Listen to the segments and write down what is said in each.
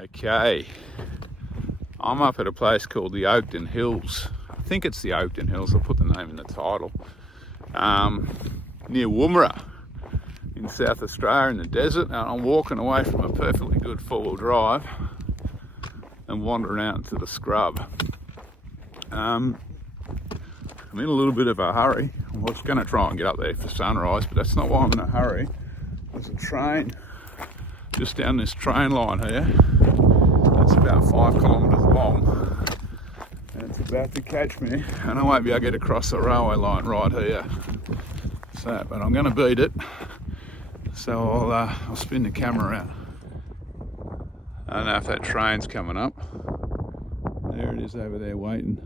Okay, I'm up at a place called the Oakden Hills. I think it's the Oakden Hills. I'll put the name in the title. Near Woomera in South Australia in the desert, and I'm walking away from a perfectly good four-wheel drive and wandering out into the scrub. I'm in a little bit of a hurry. I was going to try and get up there for sunrise, but that's not why I'm in a hurry. There's a train just down this train line here. That's about 5 kilometres long, and it's about to catch me, and I won't be able to get across the railway line right here. So, but I'm going to beat it. So I'll spin the camera out. I don't know if that train's coming up. There it is over there waiting.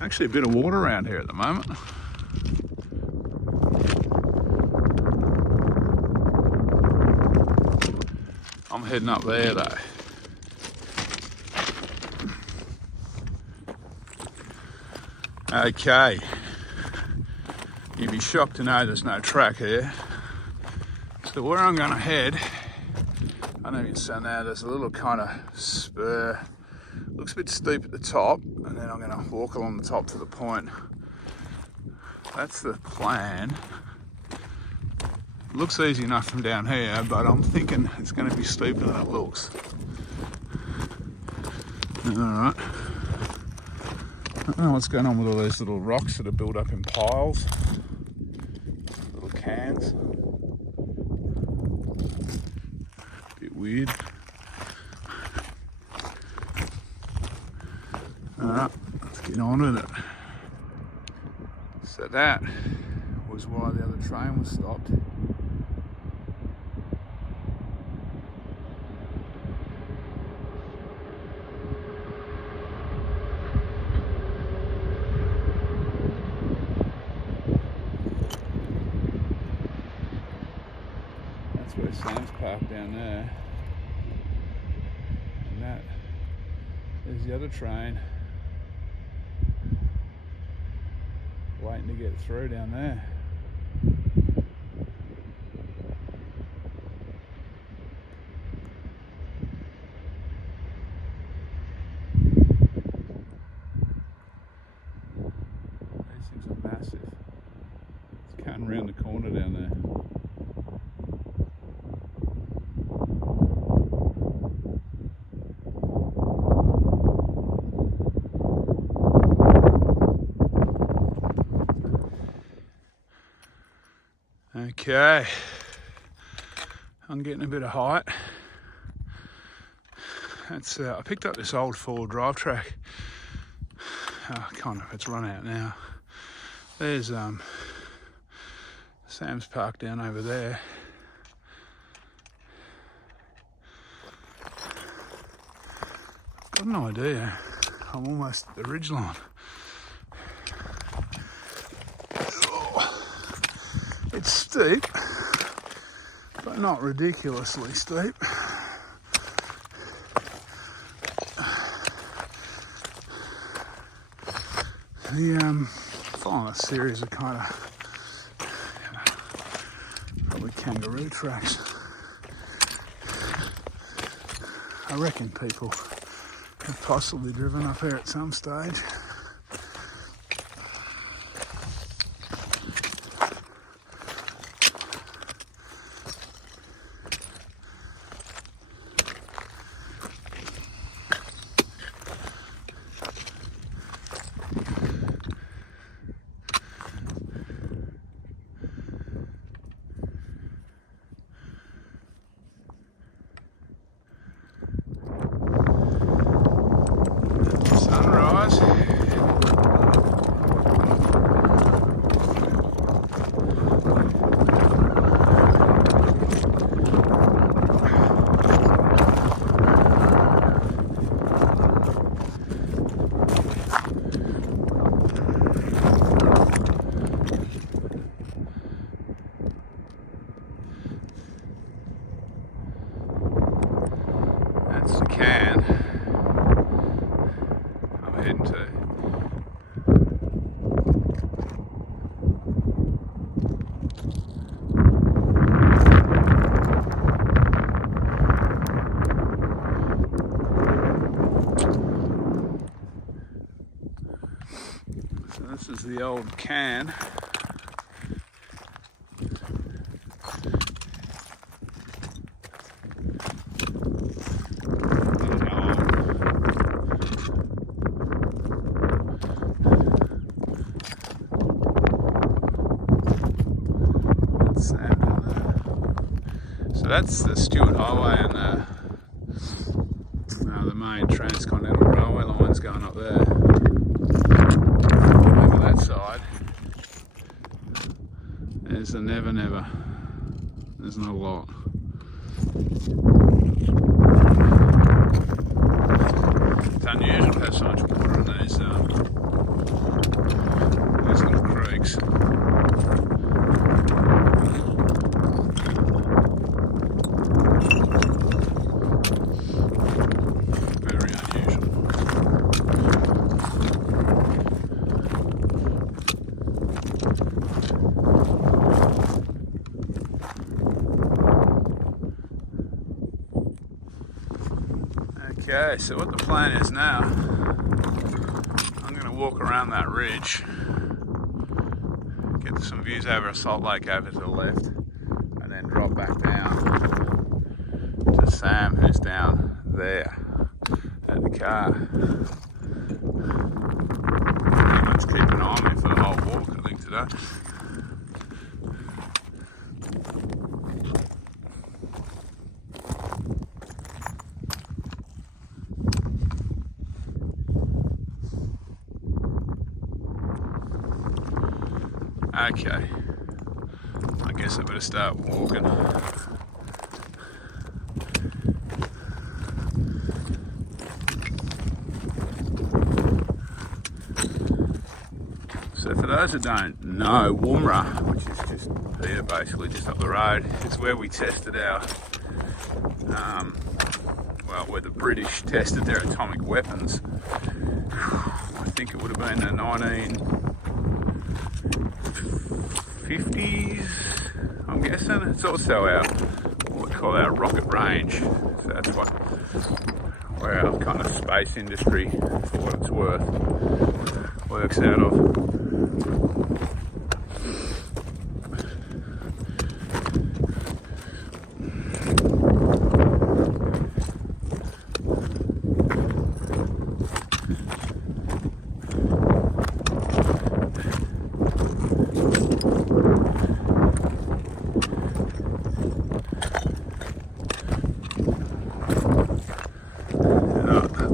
Actually a bit of water around here at the moment. I'm heading up there though. Okay. You'd be shocked to know there's no track here. So where I'm gonna head, I don't know if you can see now, there's a little kind of spur. Looks a bit steep at the top, and then I'm gonna walk along the top to the point. That's the plan. Looks easy enough from down here, but I'm thinking it's gonna be steeper than it looks. All right. I don't know what's going on with all these little rocks that are built up in piles. Little cans. Bit weird. Alright, let's get on with it. So that was why the other train was stopped. That's where Sam's parked down there. And that is the other train waiting to get through down there. These things are massive. It's cutting around the corner down there. Okay, I'm getting a bit of height. That's I picked up this old four-wheel drive track. It's run out now. There's Sam's parked down over there. Got an idea. I'm almost at the ridgeline. It's steep, but not ridiculously steep. Following a series of kind of, probably kangaroo tracks. I reckon people have possibly driven up here at some stage. Sunrise. the old can. So that's the Stewart Highway and the main transcontinental railway line's going up there. Over that side. There's the Never Never. There's not a lot. It's unusual to have so much water in these little creeks. Okay, so what the plan is now, I'm going to walk around that ridge, get some views over Salt Lake over to the left, and then drop back down to Sam, who's down there at the car. Pretty much keep an eye on me for the whole walk, I think, today. Okay, I guess I better start walking. So for those who don't know, Woomera, which is just here basically just up the road, is where we tested our, where the British tested their atomic weapons. I think it would have been the 1950s, I'm guessing. It's also what we call our rocket range. So that's where our kind of space industry, for what it's worth, works out of.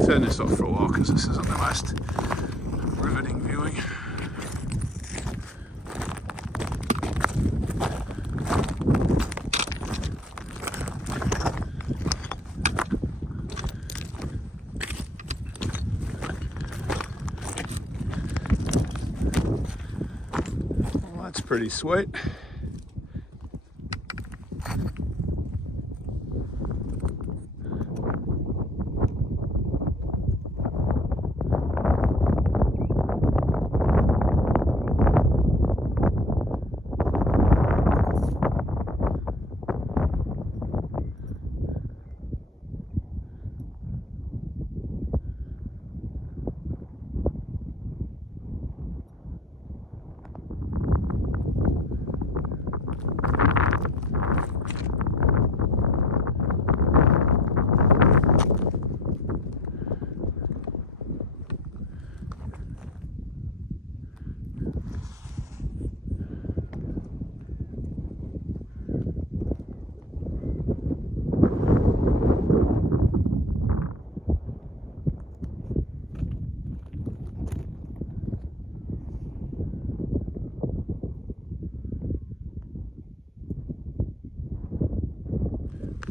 Turn this off for a while because this isn't the most riveting viewing. Well, that's pretty sweet.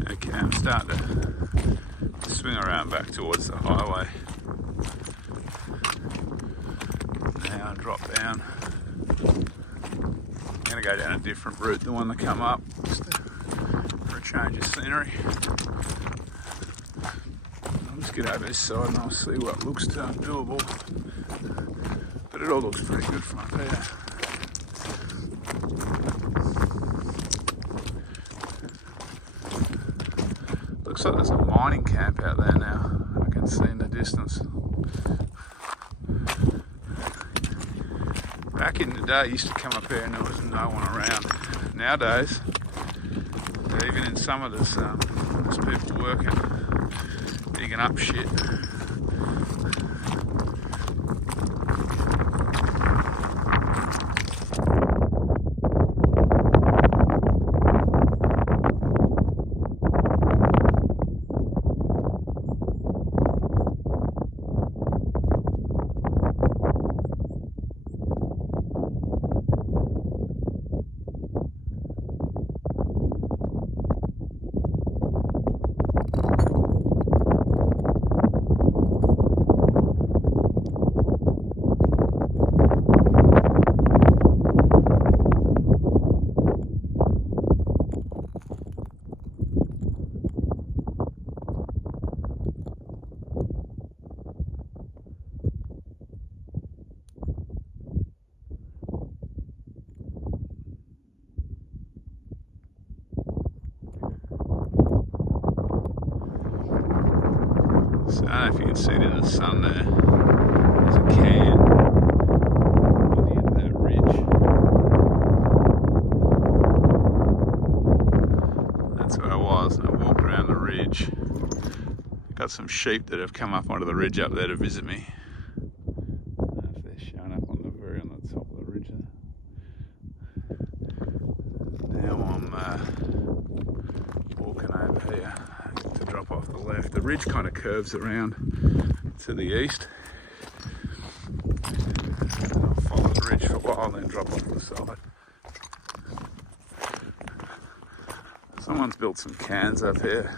Okay, I'm starting to swing around back towards the highway. Now drop down. I'm going to go down a different route than the one that come up, just for a change of scenery. I'll just get over this side and I'll see what looks doable. But it all looks pretty good from up here. Looks like there's a mining camp out there now, I can see in the distance. back in the day, I used to come up here and there was no one around. Nowadays, even in summer, there's people working, digging up shit. So I don't know if you can see it in the sun there. There's a can on the end of that ridge. That's where I was, and I walked around the ridge. Got some sheep that have come up onto the ridge up there to visit me. I don't know if they're showing up on the top of the ridge there. Now I'm walking over here to drop off the left. The ridge kind of curves around to the east. I'll follow the ridge for a while and then drop off the side. Someone's built some cans up here.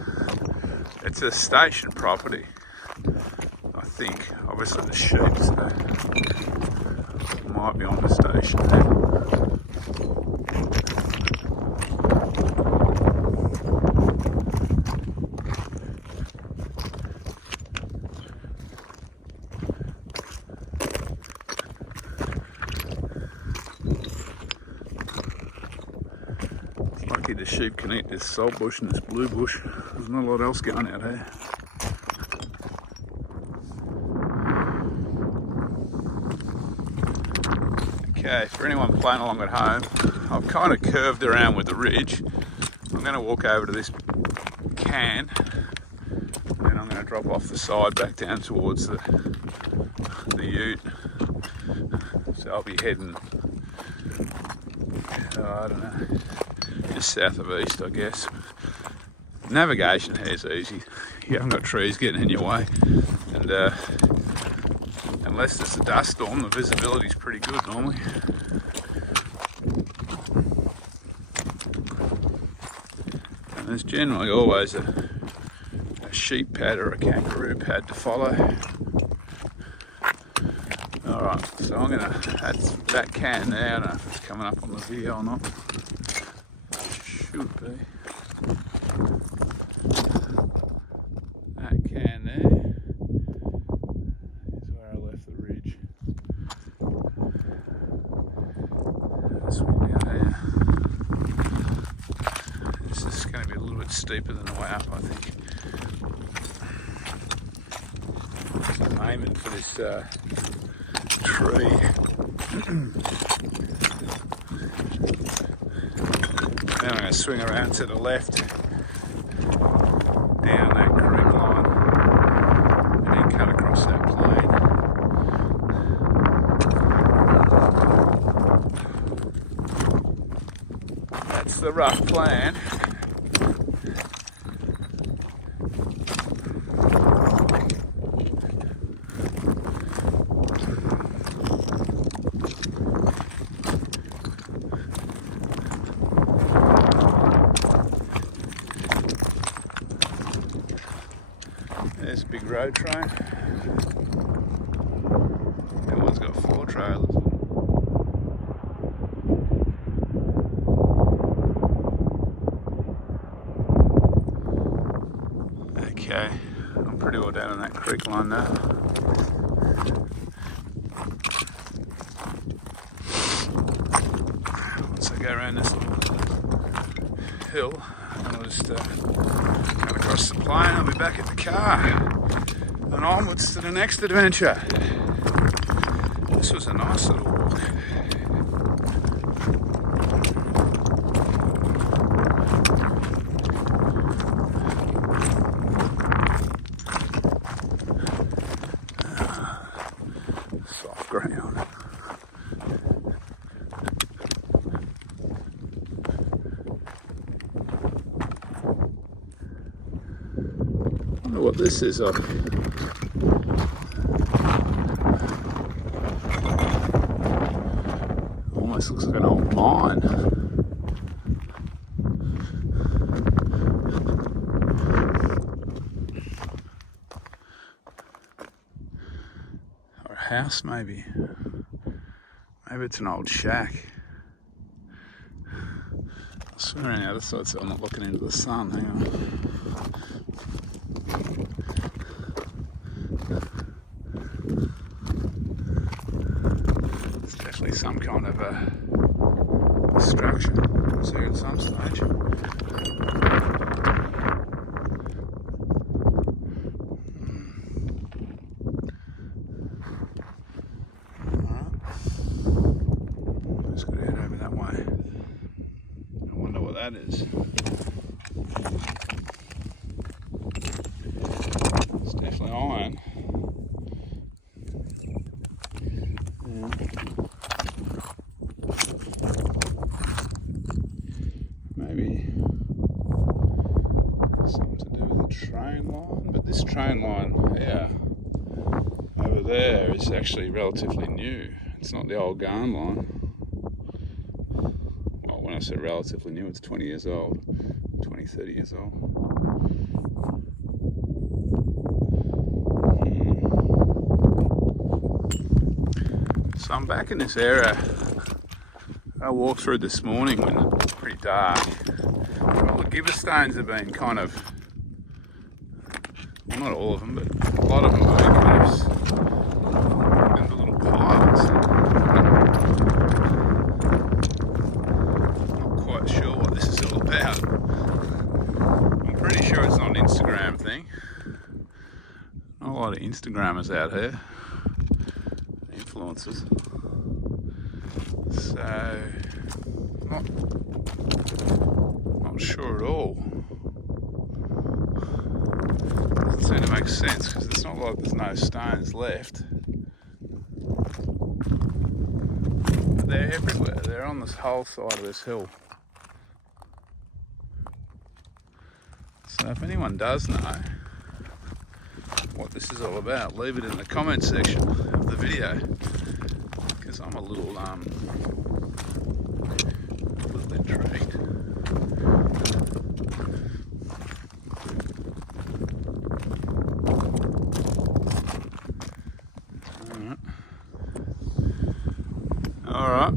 It's a station property, I think. Obviously the sheep, so might be on the station there. Lucky the sheep can eat this salt bush and this blue bush. There's not a lot else going out here. Okay, for anyone playing along at home, I've kind of curved around with the ridge. I'm going to walk over to this can, then I'm going to drop off the side back down towards the ute. So I'll be heading, I don't know, just south of east, I guess. Navigation here is easy. You haven't got trees getting in your way, and unless there's a dust storm, the visibility's pretty good normally. And there's generally always a sheep pad or a kangaroo pad to follow. Alright, so I'm going to add that can there. I don't know if it's coming up on the video or not. Should be. That can there is where I left the ridge. This one down here. This is going to be a little bit steeper than the way up, I think. So I'm aiming for this tree. Then I'm going to swing around to the left, down that creek line, and then cut across that plain. That's the rough plan. There's a big road train. That one's got 4 trailers. Okay, I'm pretty well down on that creek line now. Once I go around this little hill, I'll just come across the plain. I'll be back at the car and onwards to the next adventure. This was a nice little walk. wonder what this is of. Almost looks like an old mine. Or a house maybe. Maybe it's an old shack. I'll swing around the other side so I'm not looking into the sun. Hang on. It's definitely some kind of a structure. It's here at some stage. Just got to head over that way. I wonder what that is. It's definitely iron. Yeah. Maybe something to do with the train line, but this train line here over there is actually relatively new. It's not the old Goin line. Well, when I say relatively new, it's 20 years old, 20, 30 years old. So I'm back in this area. I walked through this morning when it was pretty dark. All the giver stones have been kind of, well, not all of them, but a lot of them have been kind of into little piles. Not quite sure what this is all about. I'm pretty sure it's not an Instagram thing. Not a lot of Instagrammers out here, influencers. So, not sure at all. Doesn't seem to make sense because it's not like there's no stones left. But they're everywhere. They're on this whole side of this hill. So if anyone does know what this is all about, leave it in the comment section of the video. Because I'm a little intrigued. Alright.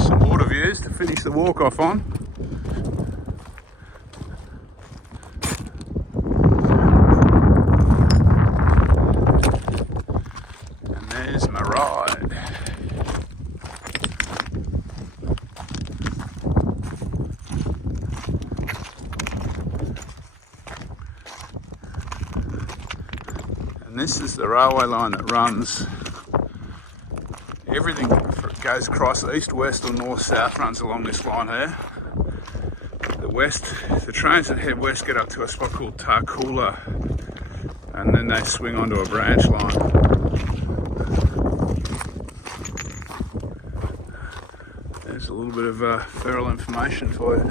Some water views to finish the walk off on. And there's my ride. And this is the railway line that runs. Everything goes across east, west or north, south runs along this line here. The trains that head west get up to a spot called Tarcoola and then they swing onto a branch line. There's a little bit of feral information for you,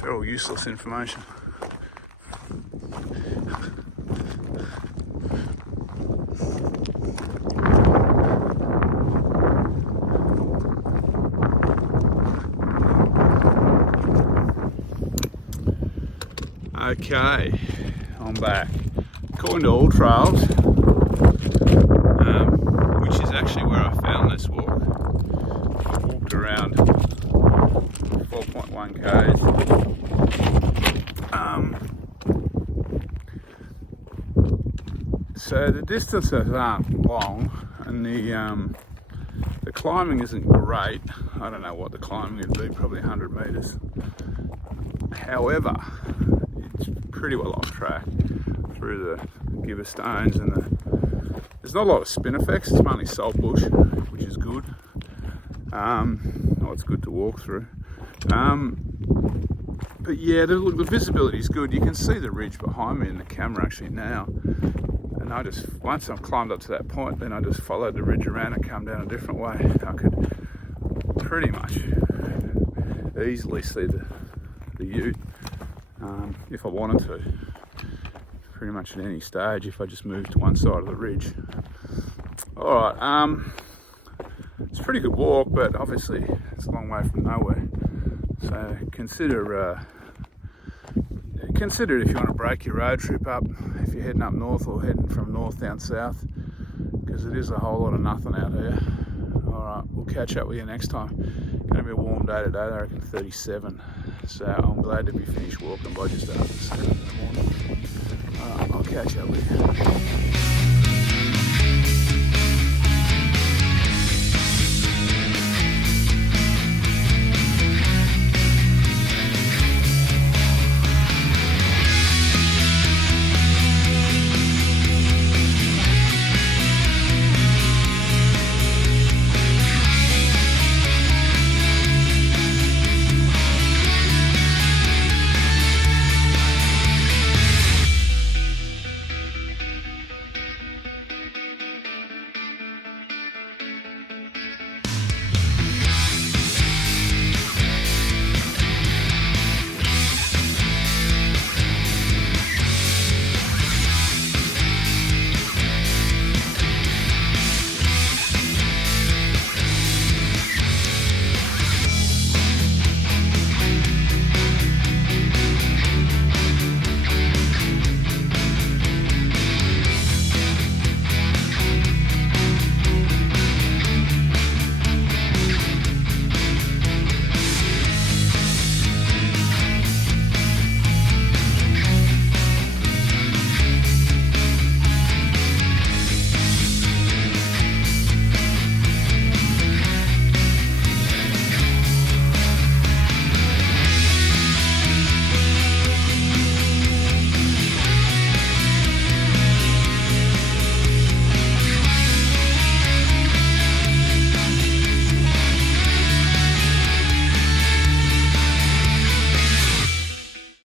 feral useless information. Okay, I'm back. According to All Trails, which is actually where I found this walk, I walked around 4.1 k's. So the distances aren't long, and the climbing isn't great. I don't know what the climbing would be, probably 100 metres. However, it's pretty well off track through the giver stones, and there's not a lot of spin effects. It's mainly salt bush, which is good. It's good to walk through. But yeah, the visibility is good. You can see the ridge behind me in the camera actually now. And once I've climbed up to that point, then I just followed the ridge around and come down a different way. I could pretty much easily see the ute if I wanted to. pretty much at any stage if I just move to one side of the ridge. All right, it's a pretty good walk, but obviously it's a long way from nowhere. So consider it if you want to break your road trip up, if you're heading up north or heading from north down south, because it is a whole lot of nothing out here. All right, we'll catch up with you next time. Going to be a warm day today, I reckon 37. So I'm glad to be finished walking by just after 7 in the morning. All right, I'll catch up with you.